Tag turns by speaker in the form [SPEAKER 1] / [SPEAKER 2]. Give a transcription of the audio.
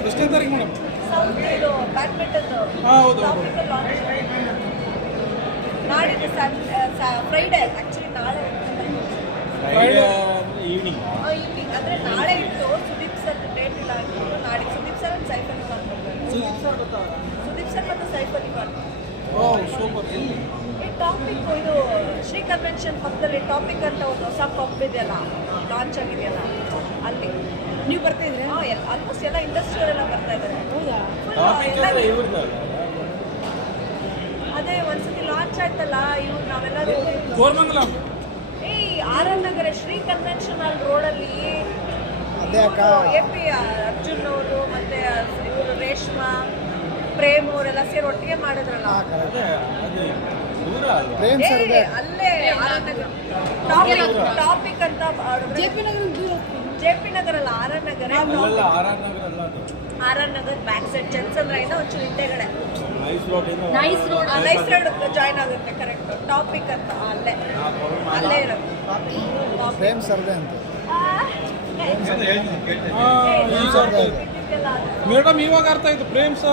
[SPEAKER 1] ಎಷ್ಟನೇ ತಾರೀಕು ಮೇಡಮ್ ಹೌದು,
[SPEAKER 2] ನಾಡಿದ್ದು ಫ್ರೈಡೆ ಆಕ್ಚುಲಿ ನಾಳೆ ಅಂದ್ರೆ ನಾಳೆ ಇಟ್ಟು ಸುದೀಪ್ ಸರ್ ಡೇಟ್ ಇಲ್ಲ ಅಂದ್ಬಿಟ್ಟು ಸುದೀಪ್ ಸರ್ ಖಾನ್ ಬರ್ತಾರೆ. ಸುದೀಪ್ ಸರ್ ಮತ್ತು ಸೈಫ್ ಮಾಡ್ತಾರೆ
[SPEAKER 1] ಓ ಸೂಪರ್
[SPEAKER 2] ಈ ಇದು ಶ್ರೀ ಕನ್ವೆನ್ಷನ್ ಪಕ್ಕದಲ್ಲಿ ಟಾಪಿಕ್ ಅಂತ ಒಂದು ಹೊಸ ಪಬ್ ಇದೆಯಲ್ಲ ಲಾಂಚ್ ಆಗಿದೆಯಲ್ಲ ಅಲ್ಲಿ.
[SPEAKER 3] ನೀವು ಬರ್ತಾ ಇದ್ರೆ
[SPEAKER 2] ಹಾಂ ಎಲ್ಲ ಆಲ್ಮೋಸ್ಟ್ ಎಲ್ಲ ಬರ್ತಾ ಇದ್ದಾರೆ. ಅದೇ ಒಂದ್ಸತಿ ಲಾಂಚ್ ಆಯ್ತಲ್ಲ ಇವ್ರು ನಾವೆಲ್ಲರೂ
[SPEAKER 1] Koramangala.
[SPEAKER 2] A R N Nagar Shri convention hall ರೋಡಲ್ಲಿ. ಎ ಪಿ ಅರ್ಜುನ್ ಅವರು ಮತ್ತೆ ಇವರು ರೇಷ್ಮಾ ಪ್ರೇಮ್ ಅವರೆಲ್ಲ ಸೇರಿ ಒಟ್ಟಿಗೆ ಮಾಡಿದ್ರಲ್ಲ.
[SPEAKER 4] ಪ್ರೇಮ್ ಸರ್
[SPEAKER 2] ಅಲ್ಲೇ ಆರ್ ಟಾಪಿಕ್ ಟಾಪಿಕ್ ಅಂತ
[SPEAKER 3] ಜೆ ಪಿ ನಗರ ದೂರ
[SPEAKER 2] ಜೆ ಪಿ ನಗರ ಅಲ್ಲ R N Nagar
[SPEAKER 5] R R ಅಲ್ಲ ಅದು.
[SPEAKER 2] ನಗರ್ ಬ್ಯಾಕ್ ಸೈಡ್ ಚಂದ್ರಯಿಂದ ಒಂಚೂರು ಹಿಂದೆಗಡೆ.
[SPEAKER 5] Nice road.
[SPEAKER 2] Nice road. Join ಆಗುತ್ತೆ ಕರೆಕ್ಟ್ ಟಾಪಿಕ್ ಅಂತ ಅಲ್ಲೇ. ಅಲ್ಲೇ.
[SPEAKER 4] ಪ್ರೇಮ್ ಸರ್ದೆ ಅಂತ.
[SPEAKER 1] ಮೇಡಮ್ ಇವಾಗ ಅರ್ಥ ಆಯ್ತು. ಪ್ರೇಮ್ ಸರ್